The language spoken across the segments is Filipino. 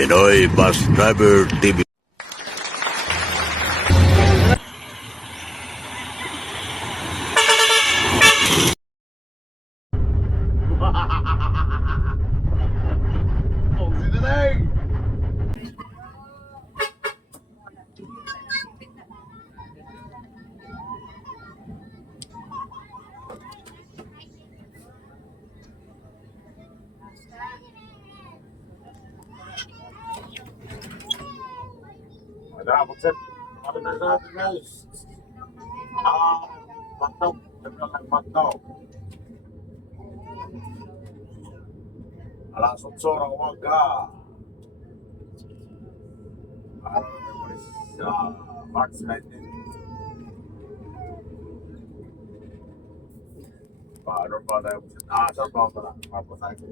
Pinoy Bus Driver TV. Ada bukset. Ada nasa guys. Batok, naglalang batok. Alas 8 ng umaga. Araw ng March, March 19. Paano pa tayo bukset? Saan pa pala? Mapasay ko.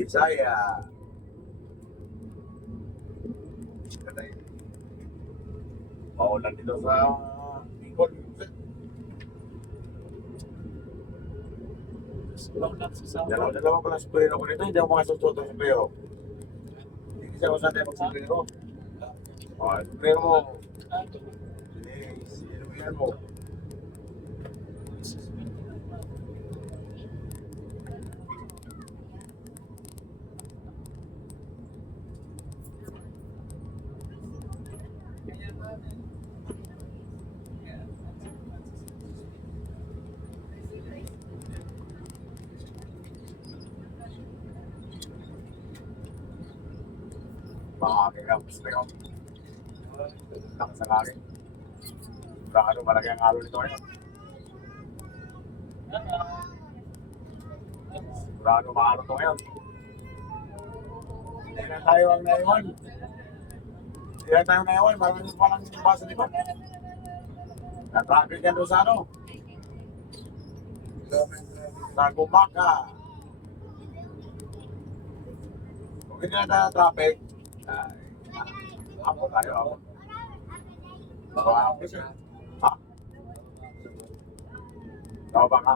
Bisaya. Katay. Paulan dito sa Bicol. Dalawa pala superior ko nito, hindi ako makasusuto ng superior. Hindi kasi ako sanay mag-superior. Superior mo, sinuwihan mo. Makakakilap gusto yun. Lakas ang akin. Ano, malaki ang alo nito ngayon. Ano, maalo ito ngayon. Hindi na tayo ang naiwan. Hindi na tayo naiwan. Marami pa lang yung basa dito. Na-traffic yan doon sa ano. Sa Gumaka. Kung hindi na tayo traffic, ako tayo ako. Ha? Tao ba ka?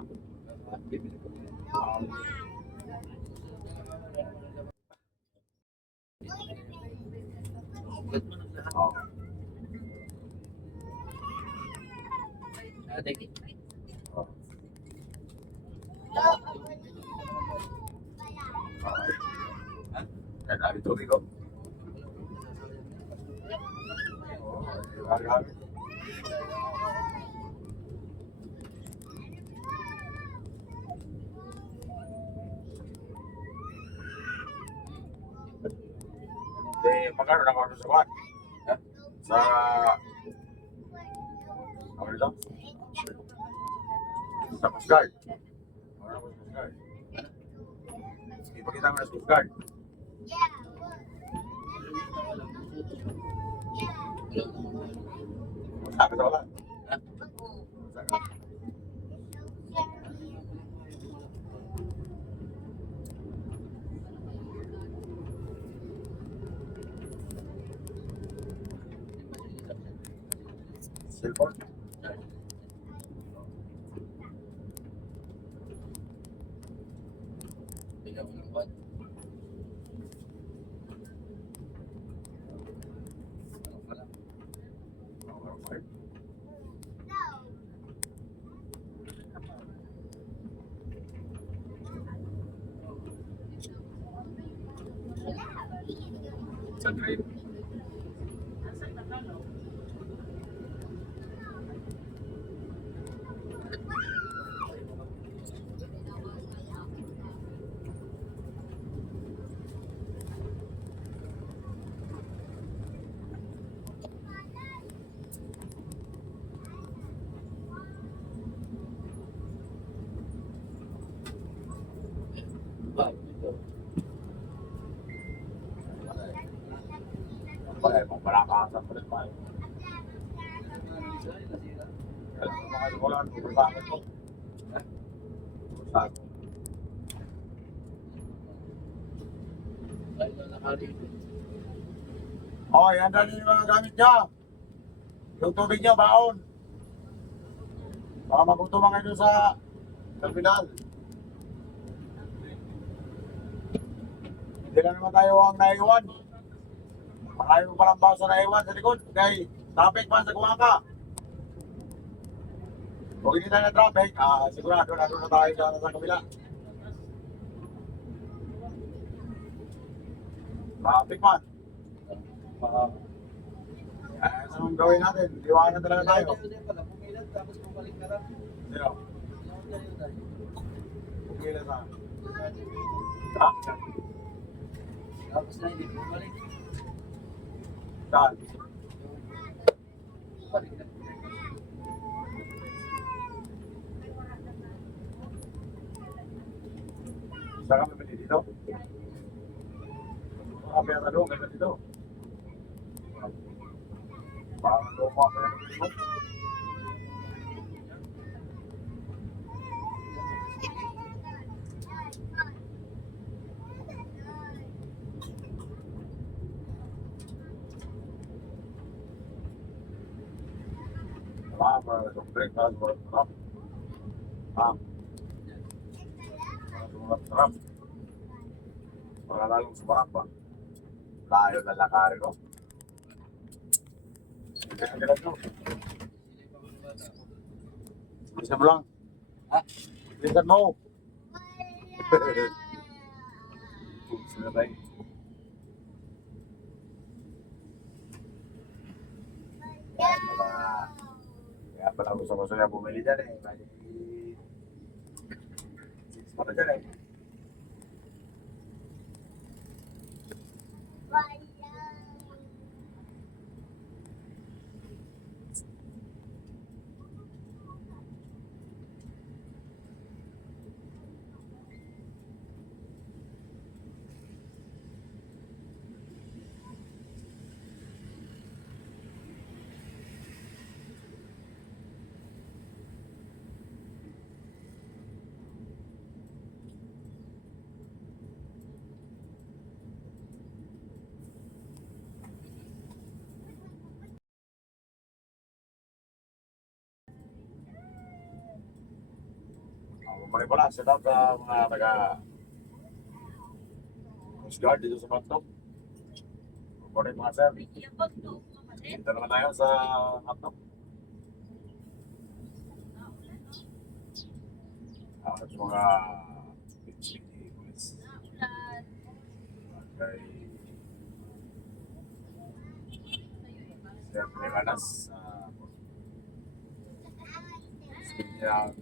Dari tubig ko. Hari-hari. Magkano na ako sa kuwan? Sa... Ano nito? Sa Coast Guard. Ano ako sa Coast Guard? Ipakita mo na sa Coast Guard. Sabi sa wala. Cellphone. Palakasan pa rin tayo. Mga simulan, pagkasakin ko. Yan dali yung mga gamit niya. Yung tubig niya, baon. Baka magutuman kayo sa terminal. Hindi na naman tayo ang naiwan. Marami mo palang baso na iwan sa likod. Kay traffic man sa kumaka. Kung hindi tayo na traffic, sigurado na doon na tayo sa kabila. Traffic man. Anong gawin natin? Liwanag talaga tayo. Sino? Pumila sa... Tapos na hindi bumalik. Saan? Saan kami pwede dito? Kami ang tanong, ganda dito. Parang luma pa yan dito. Para sa breakfast, para sa trap. Para sa trap. Para lalong sumarap ba? Layo na lakarin ko. Hindi na ito. Bisa mo lang. Ha? Bilisan mo. Sila tayo. Kaya pala gusto niya bumili dyan eh. Bali, 6 pa na dyan eh. Bumalik ko lang, set up sa mga taga Coast Guard dito sa Pantok. Bumalik mga sir. Dito naman tayo sa Pantok. At mga police. Okay. Sir Primanas. Stinyang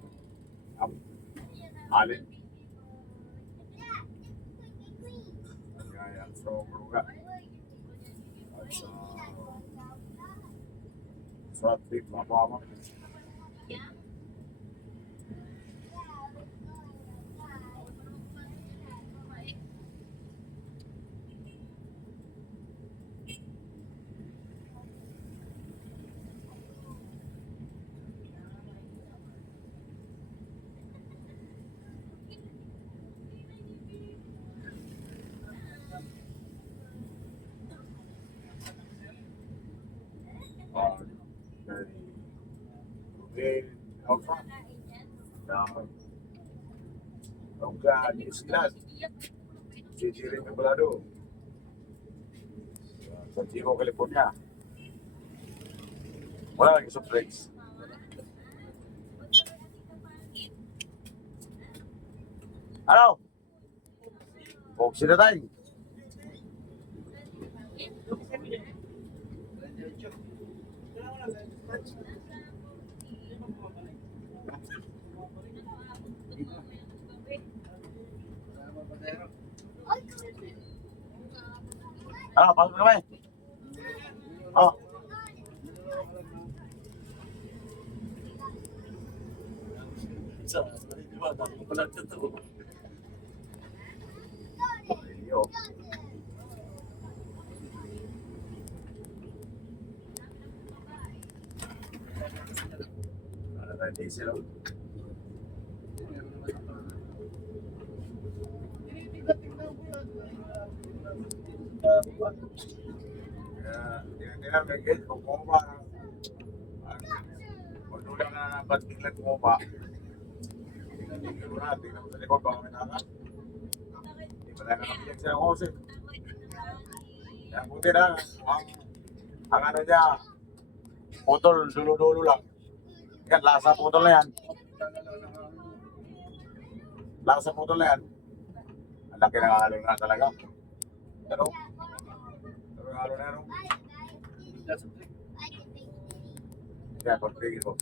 Alin. Gaya so Bruga. At sa SWAT team Mapama. Outside. Nungka di sekilas. Ciri-ciri Balado. Sa Chico, California. Wala lagi surprise. Ano? Boxy na tayo. Pasok kami. Oh. Yo. Ada tayo diesel. Kaya may gate kung kumpa. Kung tulang na ba't biglang kumpa. Tingnan mo sa likod baka may nangat. Hindi pa tayo nakapiyak siya ang hose. Yan, buti na. Ang ano niya, putol, dulo-dulo lang. Yan, lasa putol na yan. Lasa putol na yan. Ang laki ng halo na talaga. Pero, halo na yan. Yan, pagpigil ko.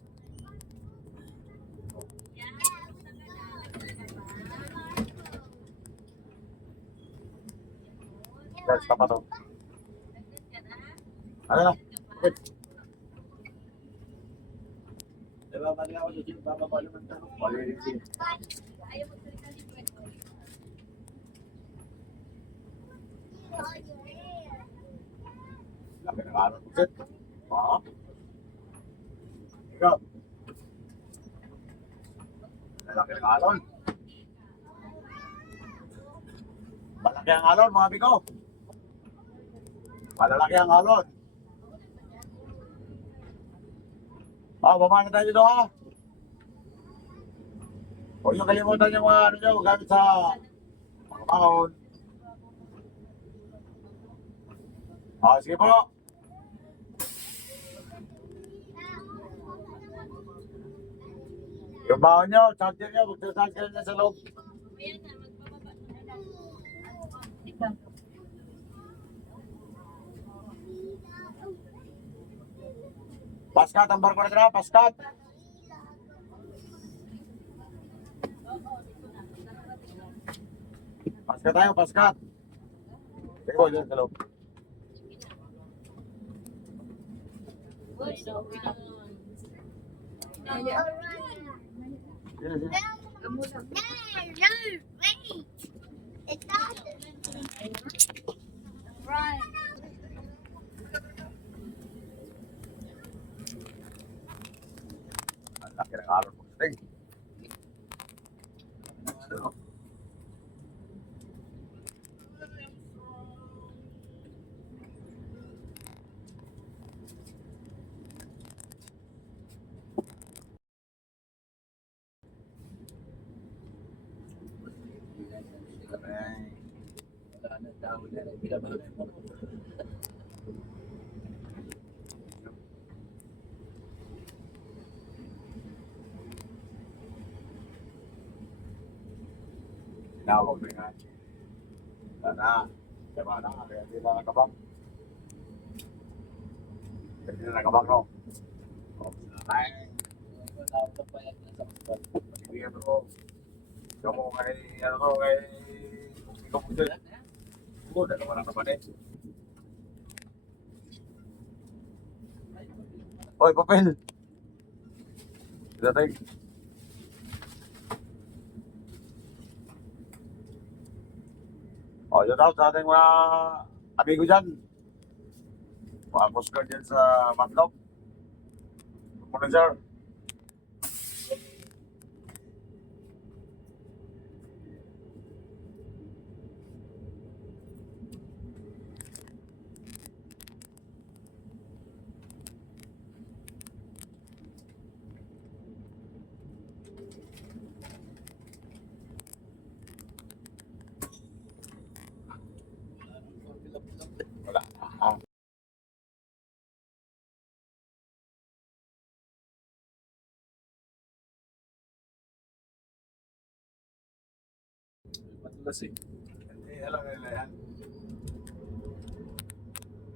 Yan, stop to. Ano na? Okay. Diba, mali ako sa gym, bababalo ng tanong. Malinis. Laki ng halo. Sit. Wow. Ikaw. Laki ng alon. Malaki ang alon, mga bigo. Malalaki ang alon. Baba na tayo dito ha. Huwag yung kalimutan yung mga ano nyo, gamit sa mga baon. Sige po. Yung baon nyo, charger nyo, magsa-charger nyo sa loob. Paskat, ang barko na sila, paskat. Paskat tayo, paskat. Sige po, dyan sa loob. Ang laki ng alon mo. Sige. Wala na, tao na, binabago mo. Tinawag mo nga. Sana, diba na, kaya di na nakabang. Kaya di na nakabang, no? Ay, Tao na pa yan, nasa kapal. pag-ibigyan mo. Ikaw mo kay, ano ko, kay, ikaw mo dyan. Oo, dalawa lang naman eh. Oy, papel. Datay. Oh, yun out sa ating mga amigo dyan. Mga Oscar dyan sa Matlop. Muna, sir. Wala. Matulas eh. Hindi, alam nila yan.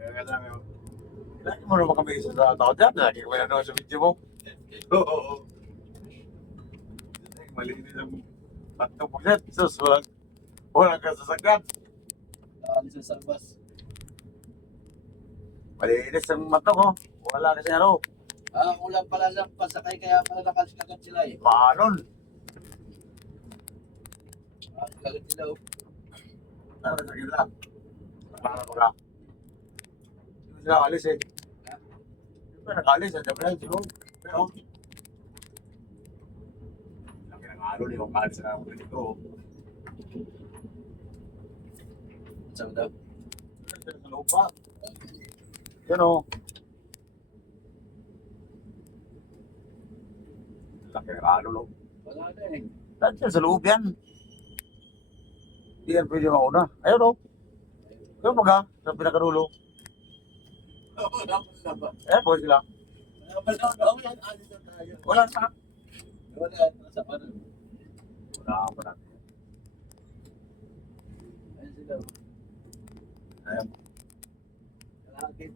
Kaya lang yun. Lagi mo naman kami isa sa tao dyan. Lagi ko nanonood sa video mo. Oo. Malinis ang patong po dyan. Sus, walang kasasagyan. Nakalis sa salbas. Malinis ang matong, oh. Wala kasi ano. Ulang pala lang pasakay, kaya pala nakalis kagad sila eh. Maanon. Kagad sila oh. Ano sa gila? Parang ko lang. Hindi sila nakalis eh. Hindi ba nakalis? Ang dami lang siguro. Pero, laki ng alon yung kalis na ako dito. Saan daw? Sa loob pa. Yan o. Laki ng alon o. Wala na eh. Nandiyan sa loob yan. Hindi yan pwede mauna. Ayun o. Yung mga, sa pinakarulo. Oo, dapat dapat. Pwede sila. Dapat dapat yan, alis na tayo. Wala sa. Wala, nasa kanan. Wala pa na. Ayun sila. Ayan.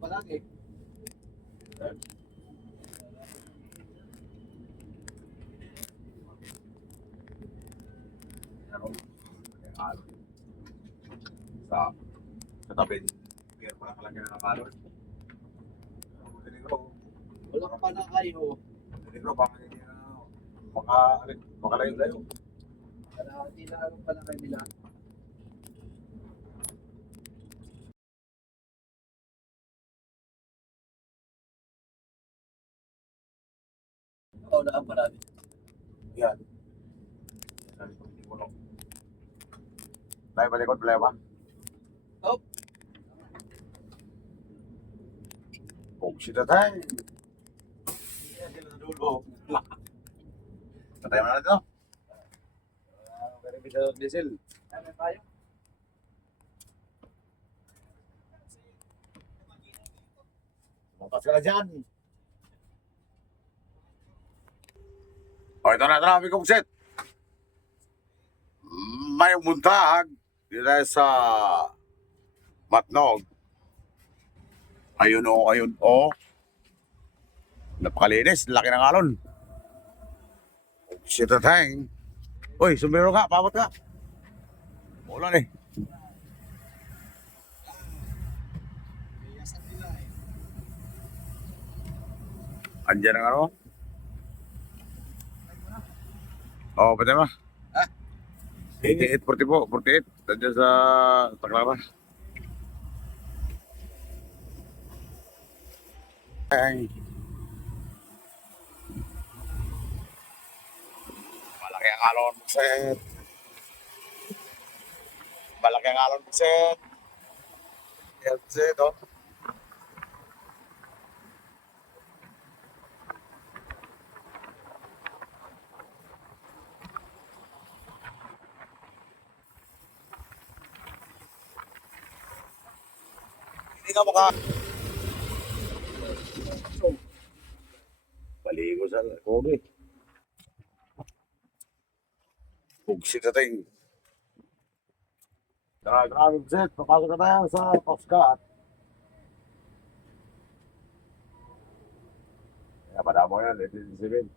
Palagi. Ayan. Ano? Ayan. Sa tabi. Pier pa lang, malaki na nakalon. Negro. Wala ka pa na kayo. Negro, baka hindi na makalayo-layo. Hindi na alam pa na kayo nila. Oo, wala pa natin. Yan. Tayo balik ko, problema. Oh, Kung sila tayo. Yan sila sa dulo. Patay mo na natin, no? Pwede bisa diesel. ano tayo? Bukas ka na dyan. O, ito na, traffic set. May buntag dito sa Matnog. Ayun o, ayun o. Napakalinis, laki ng alon. Shit at hang. Uy, sumero ka, pabot ka. Ulan eh. Andiyan ang ano? Oo, pwede ba? Ha? 88, 40 po, 48. Nandiyan sa Tacloban. Ay. Malaki ang alon, set. Malaki ang alon, set. Yan, set, oh. Hindi ka maka... Baligo sa kobe. Pugsit na tayo. Grabe set, papasok na tayo sa Postcard. Kaya padamo yan, 18-7.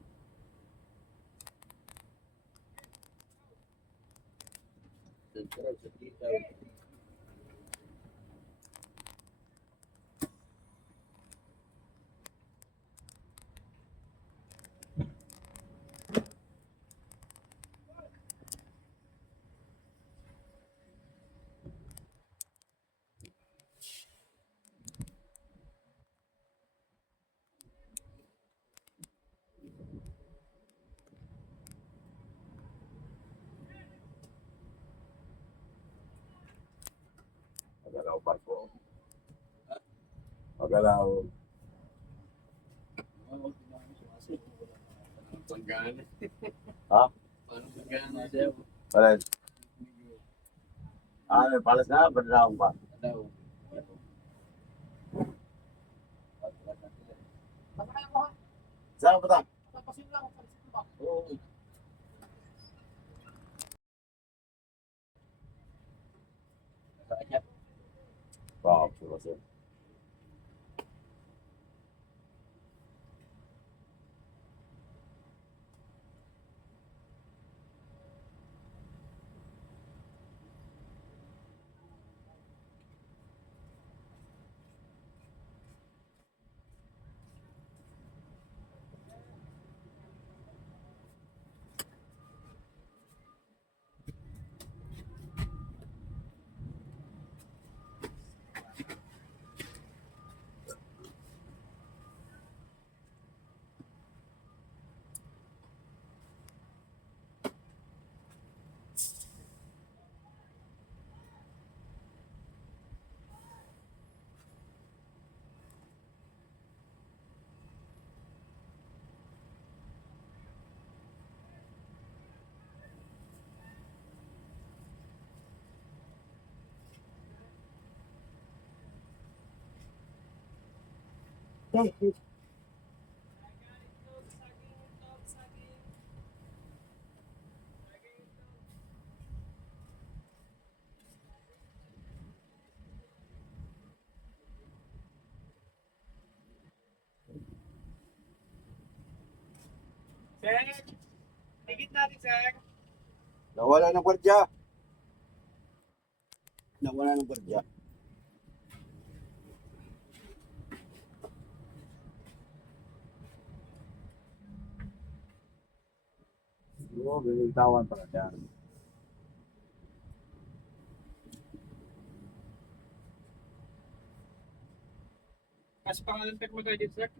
Sentral sa kita. Magalaw barko. Magalaw. Panggana. Ha? Paano panggana sa'yo? Palas. Palas na, padalaw pa. Ano? Saan pa ta? Oo. Kanya. Wow, sure. Sir, tigit natin, sir. Nawala ng gwardiya. Nawala ng gwardiya. Oo, binitawan pala dyan. Mas pangalan tag mo tayo dito, sir.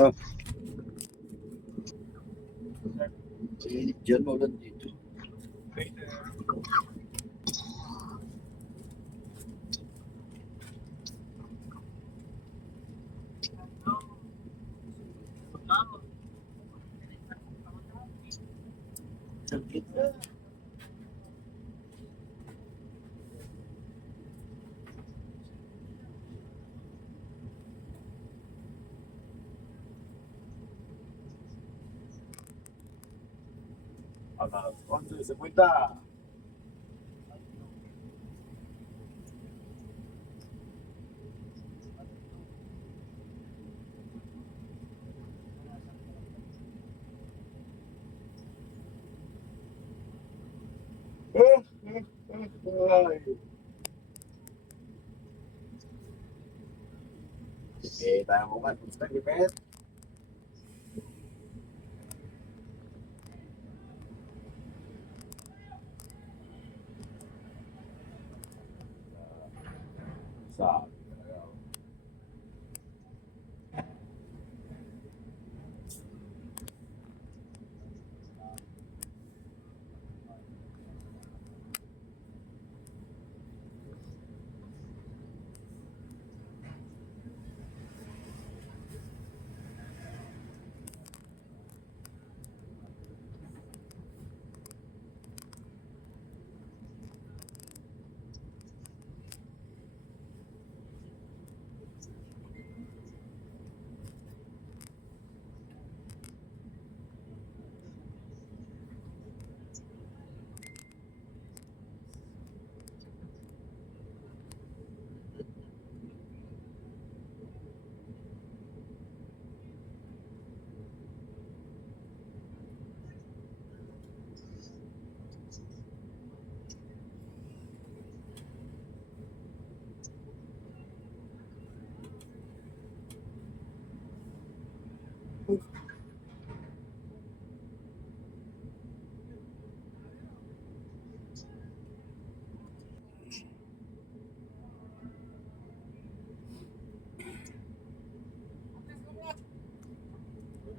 Ah. Diyan mo lang dito. Sakit na. Alas 11:50. Ay. Eh, tayo mo man. Gusto ng ipet. Sa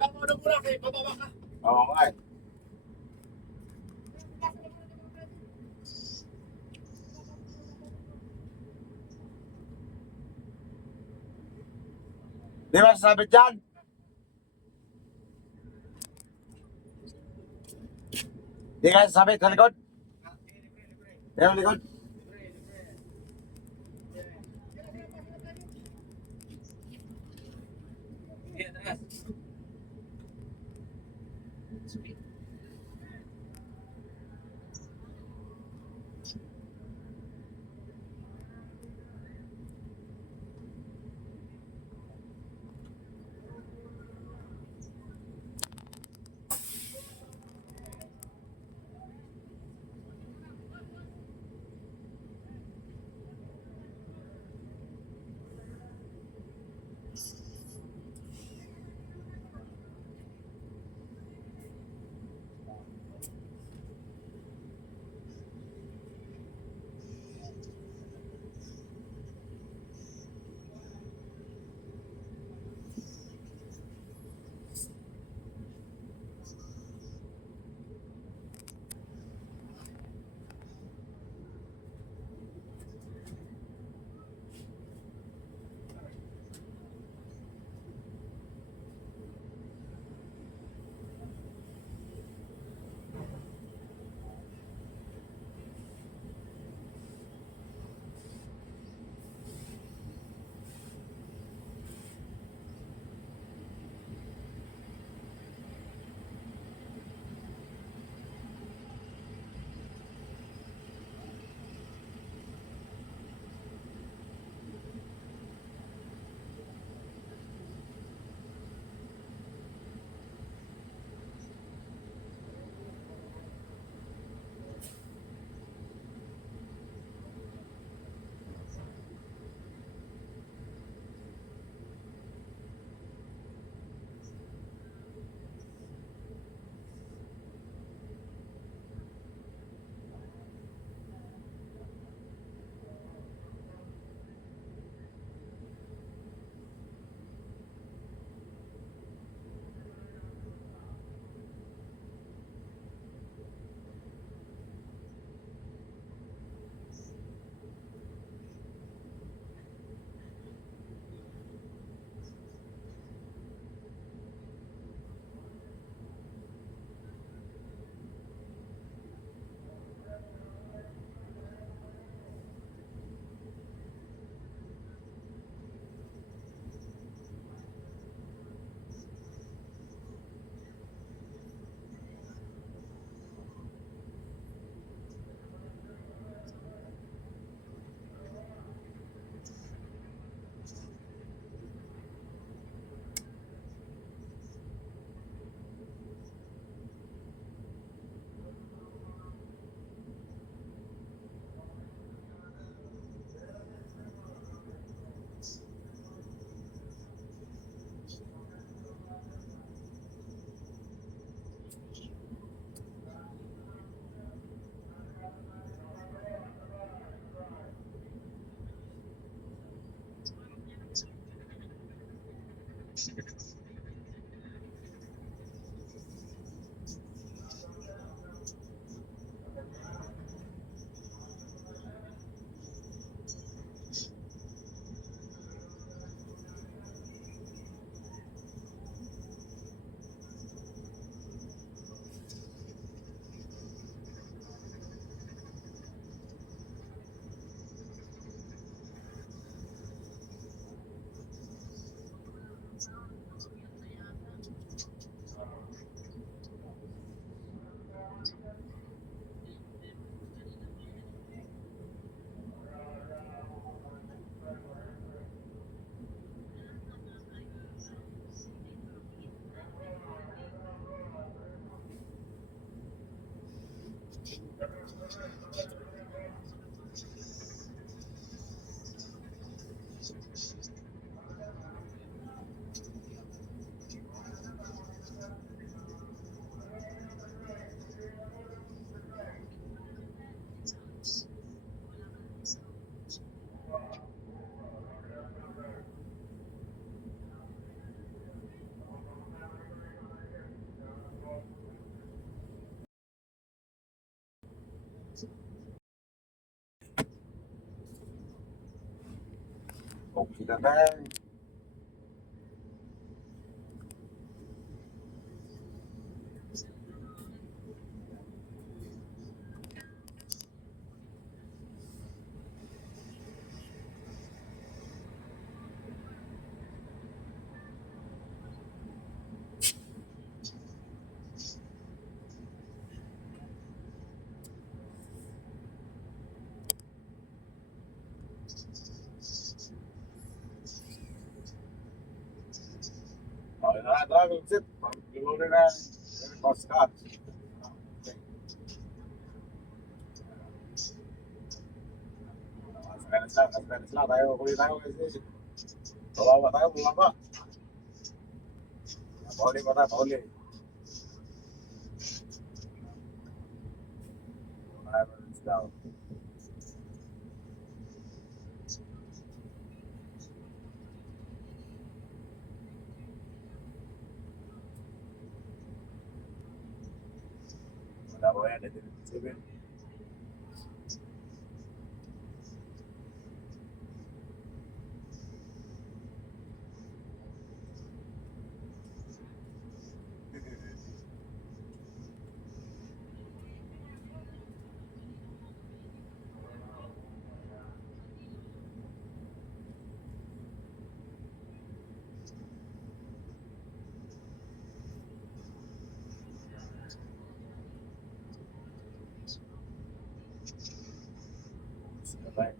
Tama na muna kayo, bababa ka. Oo nga eh. Di ba sasabi dyan? Di ka sasabi sa likod? Sa likod? Ganda. Okay na, driving seat. Pag-inunin na. Postcard. Aspenas lang. Tayo, kulit tayo kasi. Bawa tayo, bumaba. Pauli pa tayo, pauli. Down. Wala ko yan, ito. Sige. Bye.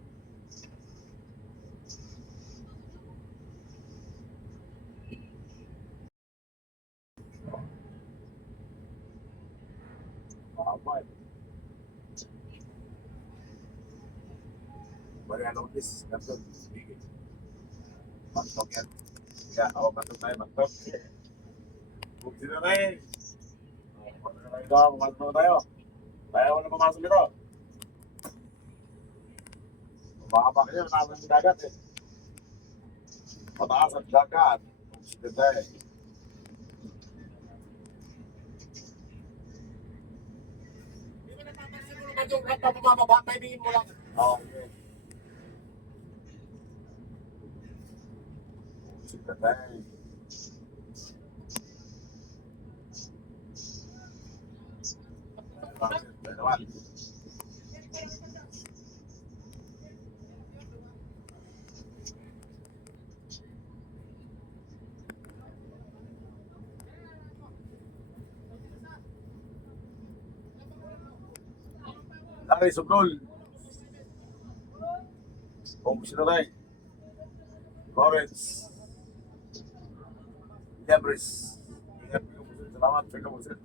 Bye. Bari ano this? Ganito. Sige. Magtok yan. Kaya ako magtok tayo, magtok. Bukti na tayo. Magtok tayo. Kaya ako na pumasok ito. Baka pa kayo, nasa ng dagat eh. Mataas ang dagat. Ganda eh. Hindi mo napapansin mo naman yung kanta bumababa, paibigin mo lang. Okay. Ganda eh. Lari Subrol. Kung sino tayo? Lawrence. Jebris. Ingat ko po. Salamat sa kamusin.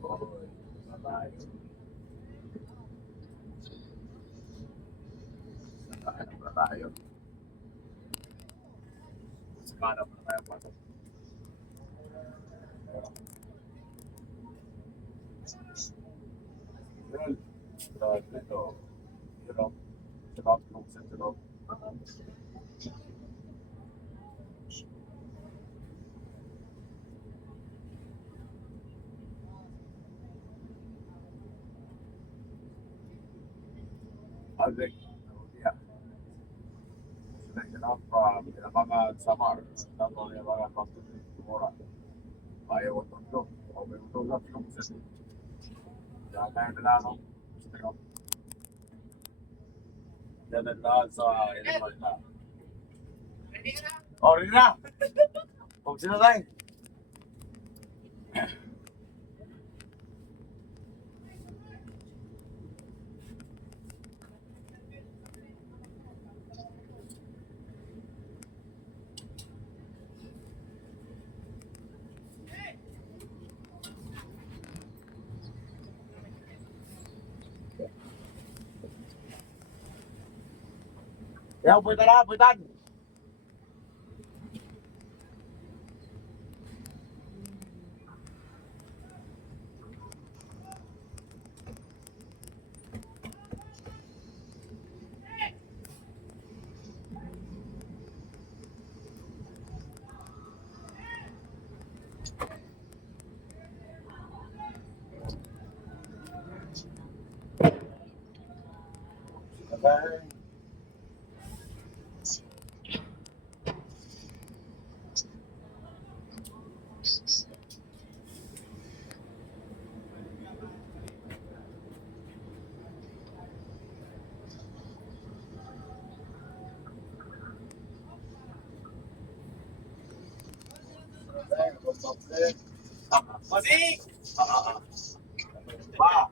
Oh, tayo. Tayo. Sana pa tayo pasok. Yun. Ito. Yun. Salamat sa kamusin. Alec. Yeah. Selection of Pinabangan Samar. Tapos yung mga pagkukumura. Ayaw ko ito. O may ito lang yung kasi. Dahil tayo na lang. Yan na lang sa Illinois na. O, rin na! Kung sino tayo? Kaya puwitan na, puwitan! Okay. Masik! Pa!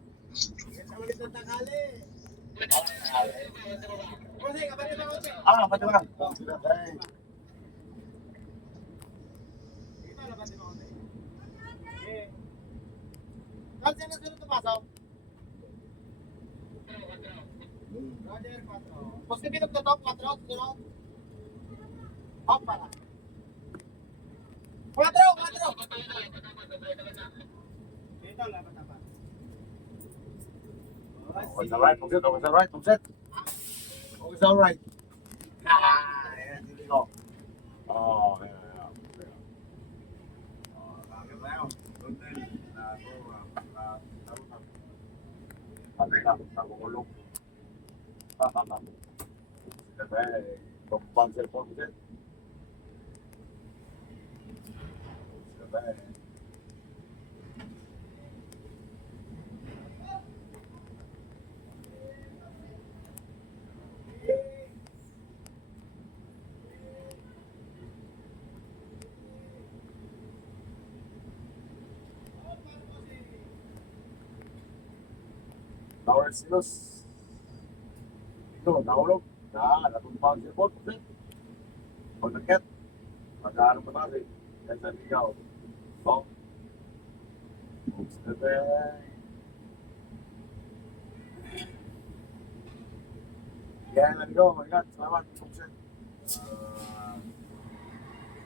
Masik, abad na ako. Pati ba? Kasi na sunod na pasaw. Mas kapitap na top 4, sino? Hop para. 4! Dito lang ba? Always alright, Pugset. Always alright, Pugset. Always alright. Ayan, hindi ko. Yeah. Bakit na yun? Hotel. Pati na, nakukulong. Kasi, tumpang cellphone, Pugset. Kasi, Tower Silos. Ito, nahulog. Natumpang cellphone, Pugset. Pagkakit. Mag-aaral pa natin. Yan sa ligaw. Oh. Kasi, yan, let go. My God, salamat. Pugset.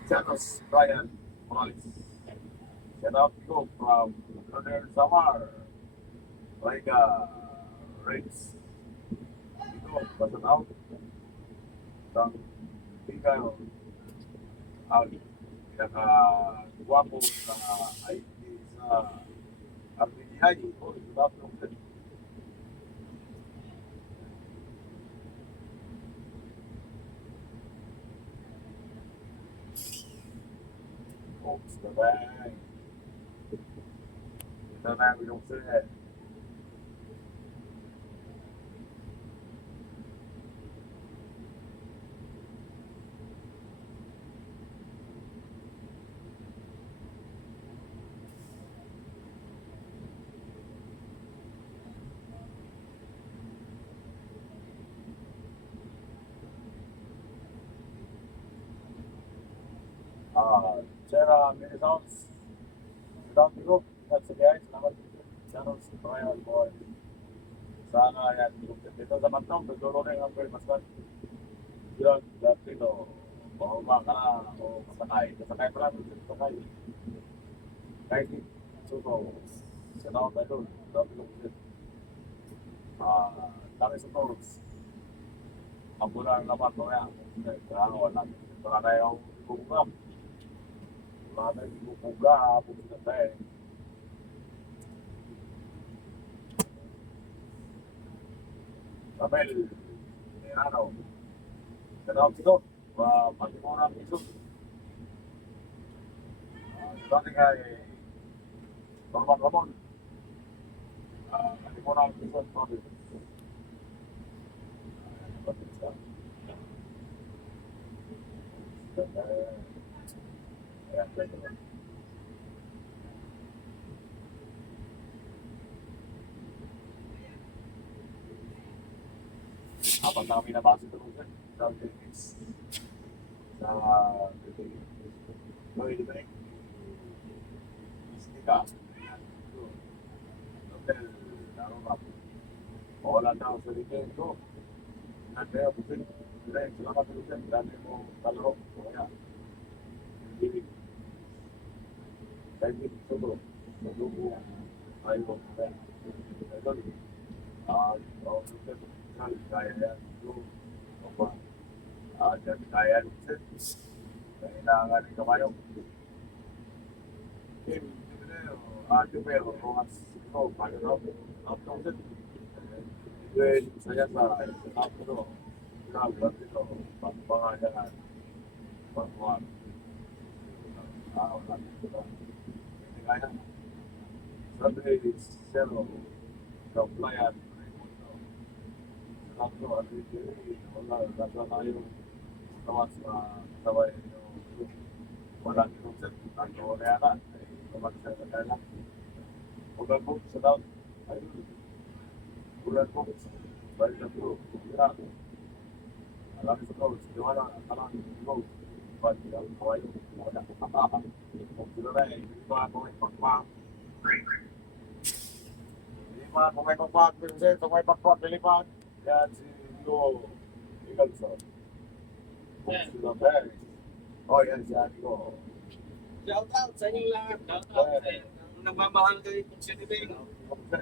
Santos, Brian Morales. Shout out to you from Brother Samar. Rega Rex. Ito, basta out. Ang tinggal ang pinaka-guwapo na IT sa RBDI. O, ito dapat yung set. Oops, bye-bye. Ito na yung set. Sarah Minnesota. Down the road. That's the guys. Salamat channels. Brian Boy. Sana yan. Dito sa Mantong. Tutulong na yung very masal. Yun. Dati no. Mahuma ka na. O masakay. Masakay pa lang. Masakay. Kahit di. Suso. Sana ako tayo. Dati ko. Dami sa toros. Ang muna ang laman ko yan. Kaya wala. Wala na yung bumugam. Wala na yung bumugam. Bumugam tayo. Abel, ano, tinawag ito, pati mo na ang iso. Dati kay Norman Ramon, pati mo na ang iso, pati. Pati siya. Ayan, pwede na. Habang namin nabasa ito sa Philippines, sa Loy Libre, Stika, Hotel, Narumap, wala na sa weekend ko. Kaya po sila, salamat po sila, dami mo kalaro, kaya, hindi, kahit hindi sobrang, madugo, ayaw, kaya, kaya yan, kaya kailangan ito kayo. Pero kung ito, paano na, saya sa ito, naglat ito, pangpangalan, pangkuhan, wala ito. Hindi kaya, sabi, zero, compliant, tatlo at wala nasa tayo tawas sa sabay walang inuset ang wala na Kumaksa sa kala. Ulan po sa daw. Ayun. Ulan po. Balik na po. Ulan. Alam sa ko, si Wala, alam ko. Pati ang kawayo. Wala. Kung sila na eh, hindi pa ako may pakpak. Hindi pa ako may pakpak. Kung may pakpak, nilipat. Yan si Leo Miguelson. Kung sila na eh. Oh, yan si Amigo. Shout out sa inyo lahat. Shout out sa inyo. Nagmamahal kayo kung sino ba yung nagpunta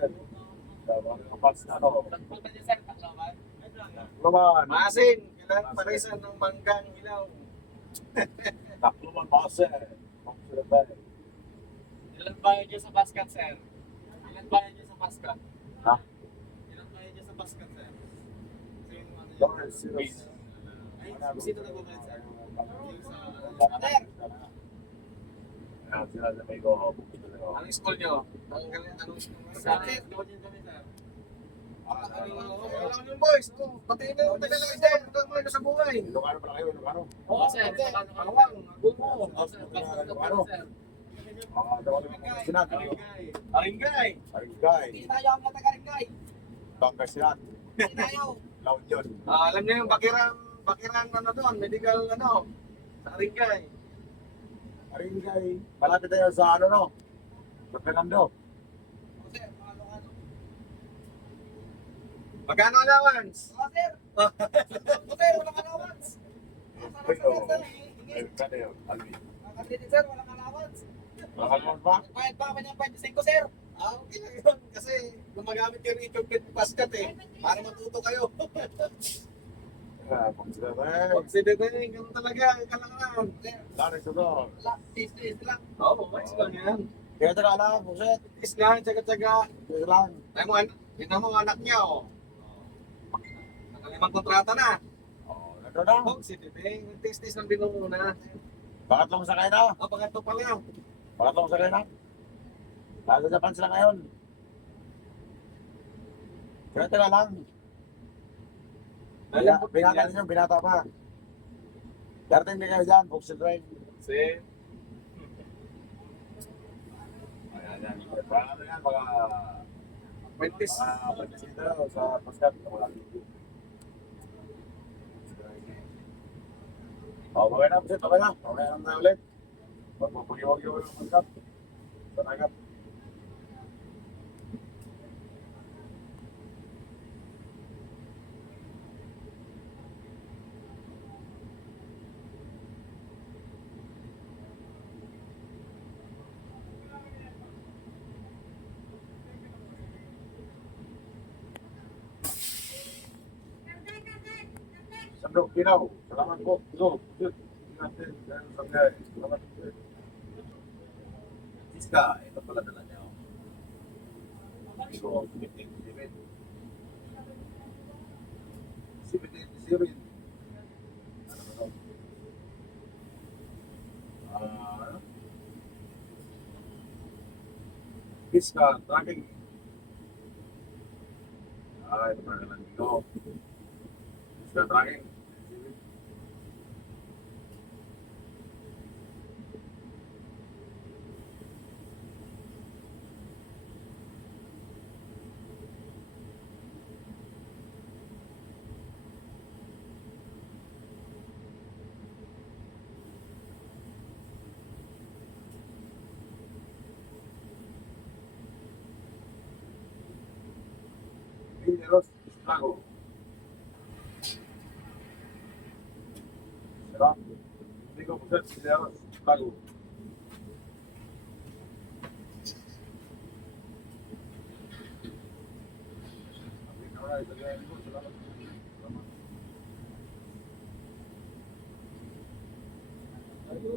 niya sir, Tacloban. Tacloban. Masin, kailangan parisan ng manggang ilaw. Tacloban Masin. Ilan bayad niya sa basket, sir? Ilan bayad niya sa basket? Ha? Ilan bayad niya sa basket, sir? Lawrence, sino? Ay, sino nagbabayad, sir? Yung sa... Sir! Sila sa may go. Anong school niyo? Anong school? Sa akin, doon yun kami, sir. Alam yung boys, pati na yung tagal lang sir, hanggang mga sa buhay. Ilocano pala kayo, Ilocano? Oo, sir, Awang, Agumo. Oo, sir, Ilocano? Sinat. Aringay. Aringay. Hindi tayo ang taga-Aringay. Pangasinan. Hindi tayo. La Union. Alam niyo yung bakiran ano doon, medical ano, sa Aringay. Aringay. Malapit tayo sa ano no? Sa Fernando. Sir, magkano allowance? Sir. Sir, walang allowance. Kano yun? Alvin. Sir, walang allowance. Makalman ba? Bayad pa kami ng 25, sir. Okay lang yun. Kasi gumagamit kayo ng equipment paskat eh. Para matuto kayo. Pangasinan eh. Considering, ganun talaga. Kailangan. Laris ito. Tis lang. Oo, mais lang yan. Kaya taga lang, Buset. Tis lang, tsaga-tsaga. Kaya lang. Ay mo, yun ang mga anak niya, oh. Nakalimang kontrata na. Nandun na. Oh, si Tite, tis-tis lang din muna. Pangatlong sakay na. Oh, pangatlo pa lang. Pangatlong sakay na. Nasa Japan sila ngayon. Kaya taga lang. Binata ninyo, binata pa. Darating din kayo dyan, Buksil Train. Si... Ayan, ano yan, mga... Ventis. Mga Ventis sa Pascat. Okay na, Buset, okay na. Okay na tayo ulit. Magpapagiwag-iwag ng Pascat. Sa Nagat. Sandok Kinaw, salamat po. Go, shoot. Natin, Sangay, salamat po. Siska, ito pala dala niya. Ito, 15-7. 17-7. Ano ba ito? Ano? Siska, tracking. Ito pala dala niyo. Siska, tracking. Mineros, Lago. Será? Digo, Mineros, Lago.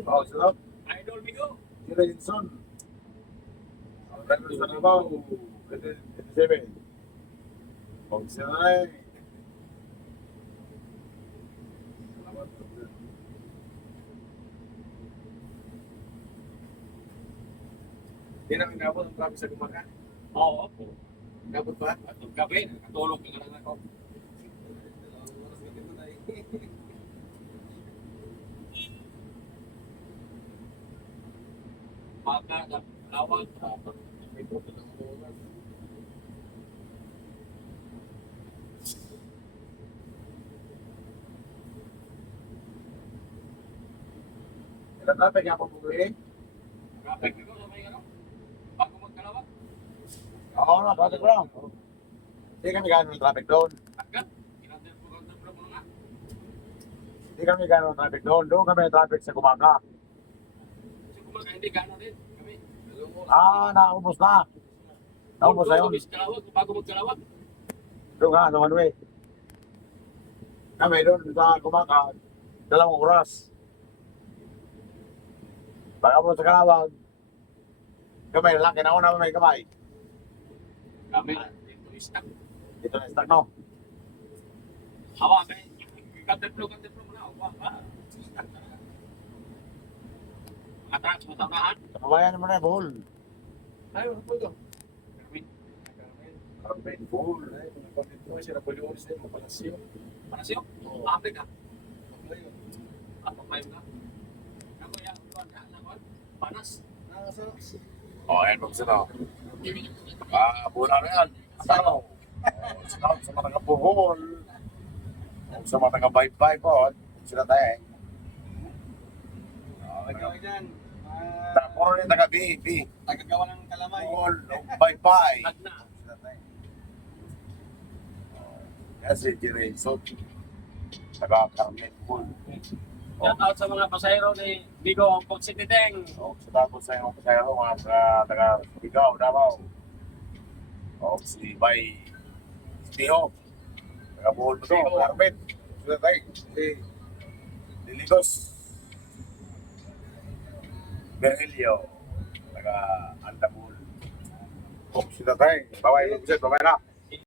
Oh, sarap. Idol Migo. Sila Inson. Driver sa Nabaw. 27. Pag sila ay. Salamat po. Hindi namin nabot ang traffic sa Gumaga. Oo, opo. Nabot ba? At yung gabi, nakatulog na lang ako. Baka, lawag. Ilan traffic nga po bumili? Traffic dito sa may ano? Bago magkalawag. Oo na, traffic lang. Hindi kami gano'n ng traffic doon. Agad. Kinandil mo nga. Hindi kami gano'n ng traffic doon. Doon kami ng traffic sa Gumaga. Kasi kumaga, hindi gano'n din. Kami. Naubos na. Naubos na yun. Kalawag, bago magkalawag. Doon nga, sa one way. Kami doon sa Gumaga, 2 oras. Pag mo sa Kalawag, kamay lang, kinauna mo may kamay. Kami, dito istak. Dito na stock, no? Hawa, kami. Kantemplo mo na. Istak talaga. Mga trucks, mga tamahan. Kababayan mo na yung buhol. Ayun, ano po ito? Kami. Carmen buhol. Ay, mga kapit po, sila po yung sila, mga palasyo. Para sa'yo? Oo. Africa. Ayun. Apa pa yun na? Ako yan, panas. Ayan mo sila. Bulan na yan. Ano? Sila sa mga taga-buhol. Sa mga taga-bye-bye po. Sila tayo eh. Tagagawa dyan. Puro rin taga-B. Tagagawa ng kalamay. Buhol. Bye-bye. Nagna. Sila tayo. Yan si Jirenzo. Taga-Carmen Buhol. Shout out sa mga pasahero ni Bigo Pog City Deng. Sa tapos sa mga pasayro, mga taga-Bigaw, Davao. Si Bay Stiho. Taga-Buhol mo to, Carmen. Sila tayo. Si Diligos. Berhelio. Taga-Andamul. Sila tayo. Bye-bye. Bye-bye na.